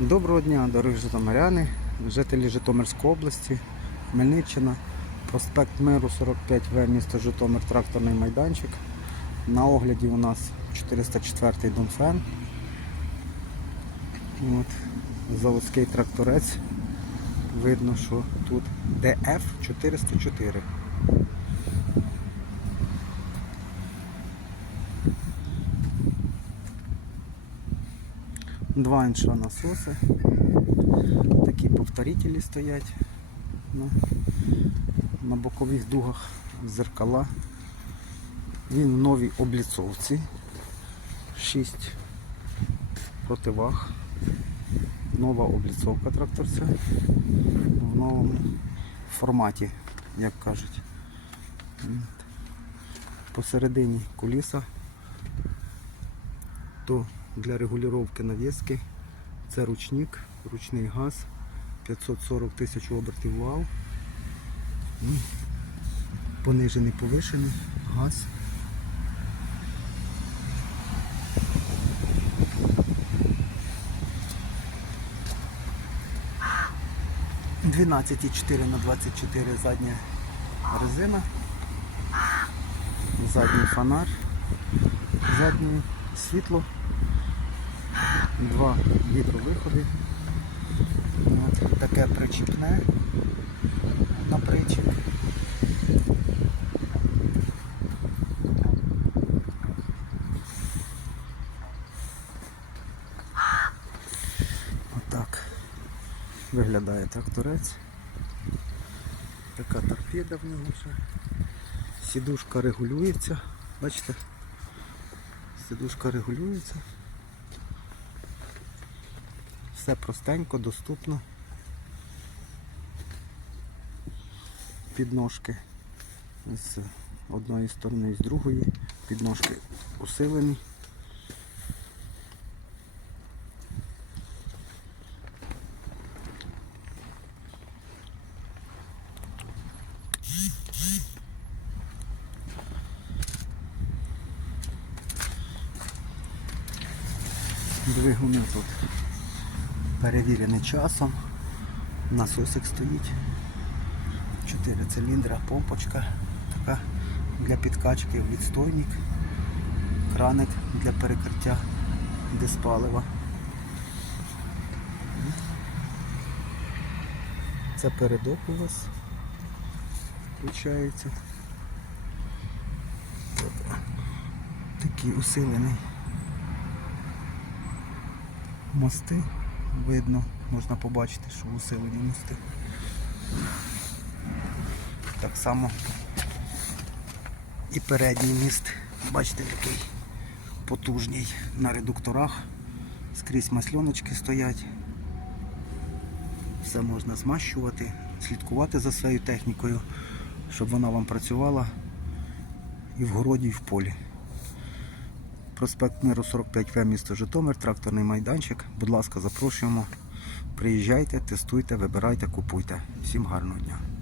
Доброго дня, дорогі житомиряни, жителі Житомирської області, Хмельниччина, проспект Миру 45В, місто Житомир, тракторний майданчик. На огляді у нас 404-й Донфен. От, Заводський тракторець. Видно, що тут ДФ-404. Два інша насоси. Такі повторителі стоять на, на бокових дугах зеркала. Він в новій обліцовці. 6 противаг. Нова обліцовка тракторця в новому форматі, як кажуть. Посередині куліса то для регулювання навіски. Це ручник, ручний газ, 540 тисяч обертів вал. Понижений, повишений, газ. Дванадцять і 4 на 24 задня резина, задній фонар, заднє світло, два вітровиходи. От, таке причіпне на причіп. Отак виглядає тракторець. Така торпеда в нього вже. Сідушка регулюється. Бачите? Сідушка регулюється. Все простенько, доступно. Підножки з одної сторони і з другої. Підножки усилені. Двигуни тут перевірений часом. Насосик стоїть. Чотири циліндра, помпочка така для підкачки, відстойник, краник для перекриття диспалива. Це передок у вас включається. Такий усилений мости видно, можна побачити, що усилені мости. Так само і передній міст, бачите, який потужний на редукторах. Скрізь масльоночки стоять. Все можна змащувати, слідкувати за своєю технікою, щоб вона вам працювала і в городі, і в полі. Проспект Миру 45В, місто Житомир, тракторний майданчик. Будь ласка, запрошуємо. Приїжджайте, тестуйте, вибирайте, купуйте. Всім гарного дня.